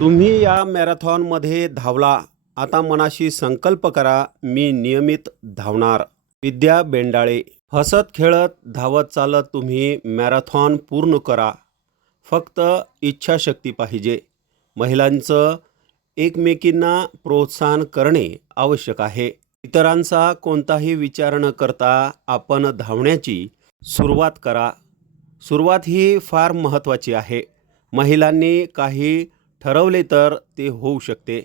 तुम्ही या मॅरेथॉनमध्ये धावला. आता मनाशी संकल्प करा मी नियमित धावणार. विद्या बेंडाळे हसत खेळत धावत चालत तुम्ही मॅरेथॉन पूर्ण करा. फक्त इच्छाशक्ती पाहिजे. महिलांचं एकमेकींना प्रोत्साहन करणे आवश्यक आहे. इतरांचा कोणताही विचार न करता आपण धावण्याची सुरुवात करा. सुरुवात ही फार महत्त्वाची आहे. महिलांनी काही ठरवले तर ते होऊ शकते.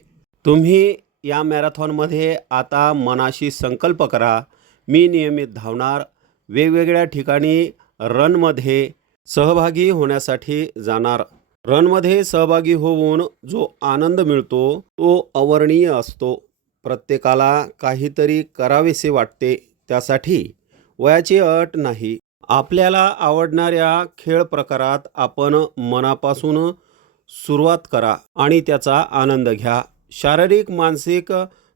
तुम्ही या मॅरेथॉनमध्ये आता मनाशी संकल्प करा. मी नियमित धावणार. वेगवेगळ्या ठिकाणी रनमध्ये सहभागी होण्यासाठी जाणार. रनमध्ये सहभागी होऊन जो आनंद मिळतो तो अवर्णीय असतो. प्रत्येकाला काहीतरी करावेसे वाटते. त्यासाठी वयाची अट नाही. आपल्याला आवडणाऱ्या खेळ प्रकारात आपण मनापासून सुरुवात करा आणि त्याचा आनंद घ्या. शारीरिक मानसिक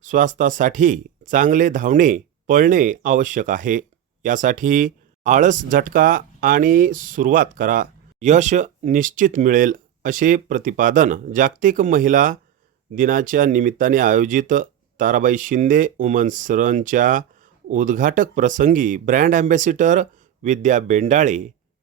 स्वास्थ्यासाठी चांगले धावणे पळणे आवश्यक आहे. यासाठी आळस झटका आणि सुरुवात करा. यश निश्चित मिळेल असे प्रतिपादन जागतिक महिला दिनाच्या निमित्ताने आयोजित ताराबाई शिंदे वुमन्स रनच्या उद्घाटक प्रसंगी ब्रँड ॲम्बॅसिडर विद्या बेंडाळे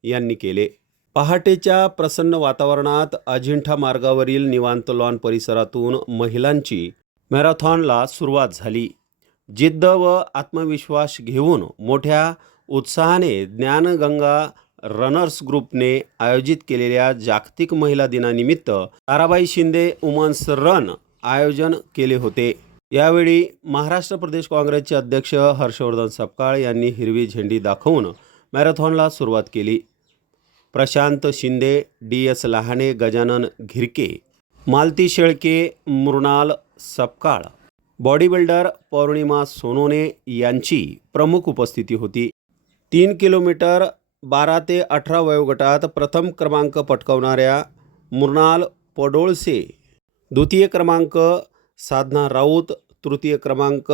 यांनी केले. पहाटेच्या प्रसन्न वातावरणात अजिंठा मार्गावरील निवांत लॉन परिसरातून महिलांची मॅरेथॉनला सुरुवात झाली. जिद्द व आत्मविश्वास घेऊन मोठ्या उत्साहाने ज्ञानगंगा रनर्स ग्रुपने आयोजित केलेल्या जागतिक महिला दिनानिमित्त ताराबाई शिंदे वुमन्स रन आयोजन केले होते. यावेळी महाराष्ट्र प्रदेश काँग्रेसचे अध्यक्ष हर्षवर्धन सपकाळ यांनी हिरवी झेंडी दाखवून मॅरेथॉनला सुरुवात केली. Prashant Shinde D S Lahane Gajanan Ghirke Malti Shelke Mrunal Sapkal body builder Pournima Sonone यांची प्रमुख उपस्थिती होती. तीन किलोमीटर बारा ते अठरा वयोगटात प्रथम क्रमांक पटकावणाऱ्या मृणाल पडोळसे द्वितीय क्रमांक साधना राऊत तृतीय क्रमांक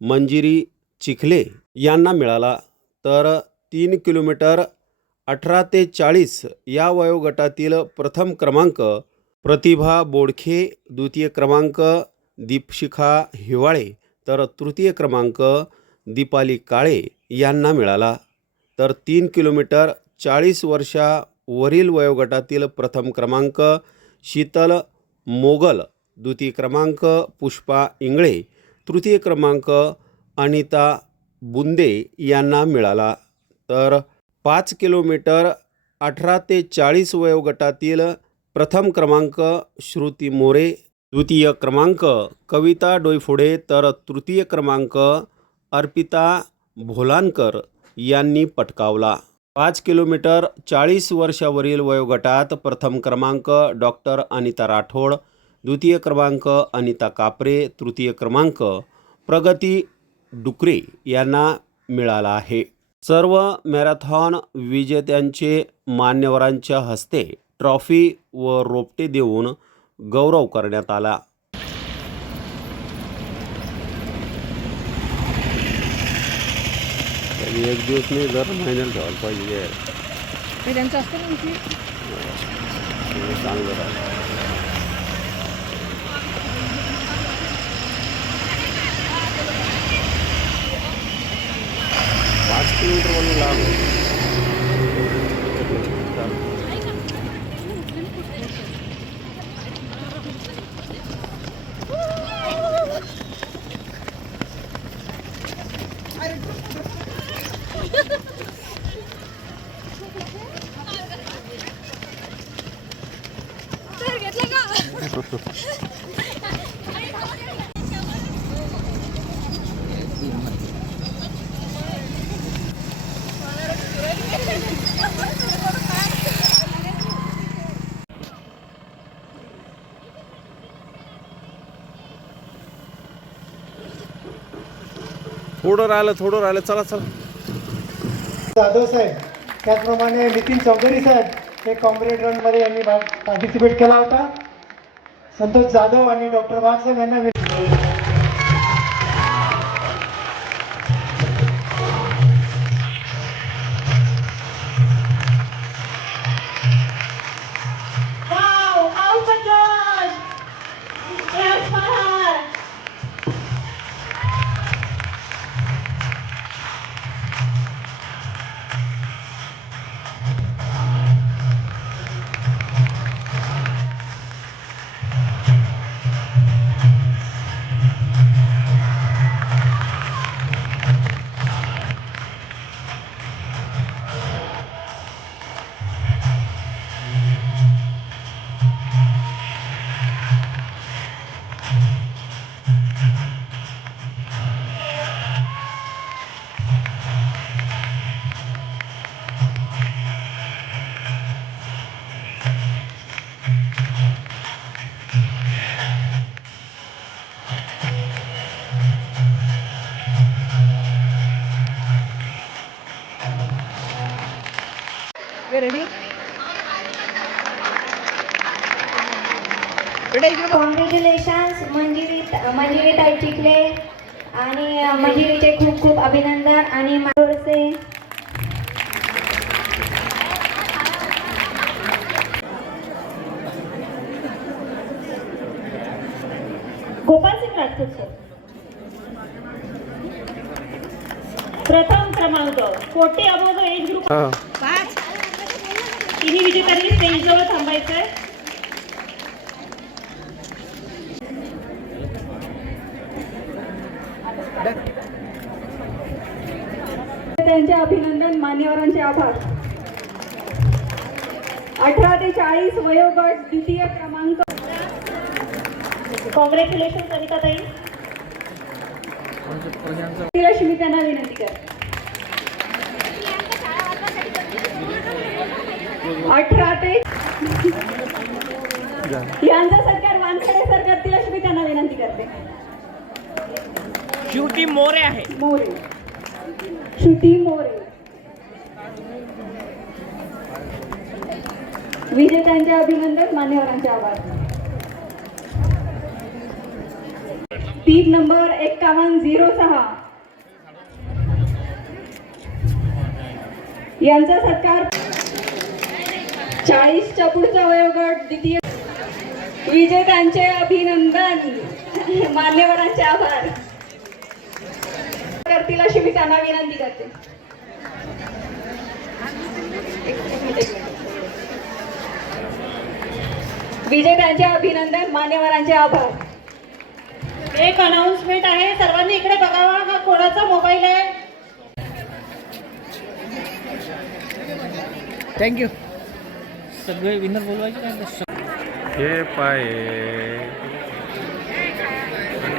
मंजिरी चिखले यांना मिळाला. तर तीन किलोमीटर अठरा ते चाळीस या वयोगटातील प्रथम क्रमांक प्रतिभा बोडखे द्वितीय क्रमांक दीपशिखा हिवाळे तर तृतीय क्रमांक दीपाली काळे यांना मिळाला. तर तीन किलोमीटर चाळीस वर्षावरील वयोगटातील प्रथम क्रमांक शीतल मोगल द्वितीय क्रमांक पुष्पा इंगळे तृतीय क्रमांक अनिता बुंदे यांना मिळाला. तर पाच किलोमीटर अठरा ते चाळीस वयोगटातील प्रथम क्रमांक श्रुती मोरे द्वितीय क्रमांक कविता डोईफोडे तर तृतीय क्रमांक अर्पिता भोलानकर यांनी पटकावला. पाच किलोमीटर चाळीस वर्षावरील वयोगटात प्रथम क्रमांक डॉक्टर अनिता राठोड द्वितीय क्रमांक अनिता कापरे तृतीय क्रमांक प्रगती डुकरे यांना मिळाला आहे. सर्व मॅरेथॉन विजेत्यांचे मान्यवरांच्या हस्ते ट्रॉफी व रोपटे देऊन गौरव करण्यात आला. एक दिवस नाही दर महिन्याला ठेवायला पाहिजे. इथे. चांगलं राहील पाच किलोमीटर म्हणून लांब थोडं राहिलं थोडं राहिलं. चला चला. जाधव साहेब त्याचप्रमाणे नितीन चौधरी साहेब हे कॉम्रेड रनमध्ये यांनी पार्टिसिपेट केला होता. संतोष जाधव आणि डॉक्टर वाघ साहेब यांना कॉंग्रॅच्युलेशन्स मंजिरी मंजिरी ताई चिखले आणि मंजिरीचे खूप खूप अभिनंदन आणि मारोडचे गोपाल सिंग राजपूत सर. प्रथम क्रमांक कोटे अबोध एज ग्रुप तिन्ही विजेत्यांनी स्टेजजवळ थांबायचं आहे त्यांचे अभिनंदन मान्यवरांचे आभार. अठरा ते चाळीस वयोगट द्वितीय क्रमांक. कॉंग्रॅच्युलेशन सरिता ताई रश्मी त्यांना विनंती कर. अठरा ते यांचा सरकार वानखेडे सरकार तिलक्ष्मी त्यांना विनंती करते. शिवटी मोरे आहे. मोरे. श्रुती मोरे. विजेत्यांचे अभिनंदन मान्यवरांचे आभार. तीन नंबर एक्कावन्न झिरो सहा. यांचा सत्कार चाळीसच्या पुढचा वयोगट द्वितीय विजेत्यांचे अभिनंदन मान्यवरांचे आभार. करतील अशी मी त्यांना विनंती करते. विजेत्यांचे अभिनंदन मान्यवरांचे आभार. एक अनाउन्समेंट आहे सर्वांनी इकडे बघावा हा कोणाचा मोबाईल आहे? थँक्यू सगळे विनर बोलवायचे काय हे पाय.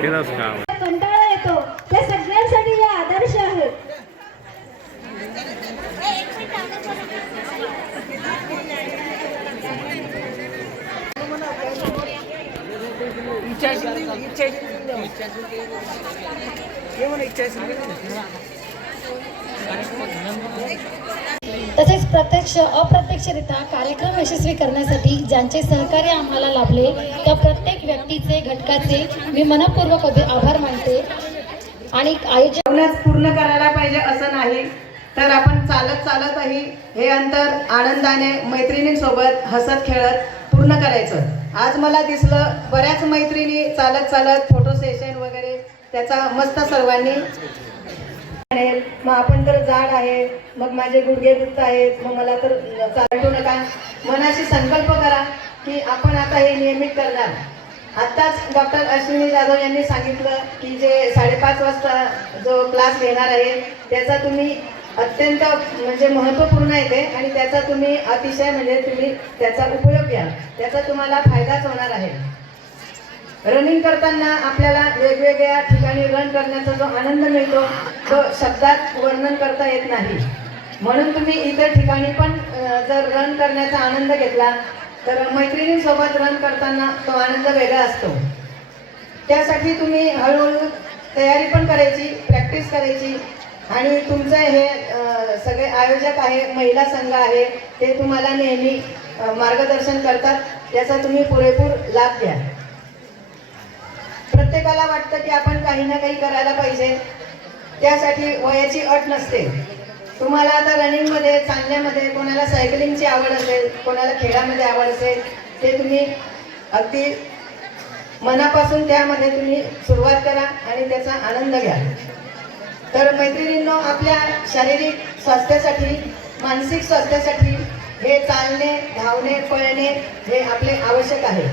केलंच काम. कंटाळा येतो. त्या सगळ्यांसाठी तसेच प्रत्यक्ष अप्रत्यक्षरित्या कार्यक्रम यशस्वी करण्यासाठी ज्यांचे सहकार्य आम्हाला लाभले त्या प्रत्येक व्यक्तीचे घटकाचे मी मनपूर्वक आभार मानते. आणि आई जेवणच पूर्ण करायला पाहिजे असं नाही. तर आपण चालत चालतही हे अंतर आनंदाने मैत्रिणींसोबत हसत खेळत पूर्ण करायचं. आज मला दिसलं बऱ्याच मैत्रिणी चालत चालत फोटो सेशन वगैरे त्याचा मस्त सर्वांनी मग आपण तर जाड आहे मग माझे गुडघे दुखत आहेत मग मला तर चालू नका. मनाशी संकल्प करा की आपण आता हे नियमित करणार. आत्ताच डॉक्टर अश्विनी जाधव यांनी सांगितलं की जे साडेपाच वाजता जो क्लास घेणार आहे त्याचा तुम्ही अत्यंत म्हणजे महत्त्वपूर्ण आहे ते आणि त्याचा तुम्ही अतिशय म्हणजे तुम्ही त्याचा उपयोग घ्या. त्याचा तुम्हाला फायदाच होणार आहे. रनिंग करताना आपल्याला वेगवेगळ्या ठिकाणी रन करण्याचा जो आनंद मिळतो तो शब्दात वर्णन करता येत नाही. म्हणून तुम्ही इतर ठिकाणी पण जर रन करण्याचा आनंद घेतला तर मैत्रिणींसोबत रन करताना तो आनंद वेगळा असतो. त्यासाठी तुम्ही हळूहळू तयारी पण करायची प्रॅक्टिस करायची आणि तुमचं हे सगळे आयोजक आहे महिला संघ आहे ते तुम्हाला नेहमी मार्गदर्शन करतात. त्याचा तुम्ही पुरेपूर लाभ घ्या. प्रत्येकाला वाटतं की आपण काही ना काही करायला पाहिजे. त्यासाठी वयाची अट नसते. तुम्हाला आता रनिंगमध्ये चालण्यामध्ये कोणाला सायकलिंगची आवड असेल कोणाला खेळामध्ये आवड असेल ते तुम्ही अगदी मनापासून त्यामध्ये तुम्ही सुरुवात करा आणि त्याचा आनंद घ्या. तर मैत्रिणींनो आपल्या शारीरिक स्वास्थ्यासाठी मानसिक स्वास्थ्यासाठी हे चालणे धावणे पळणे हे आपले आवश्यक आहे.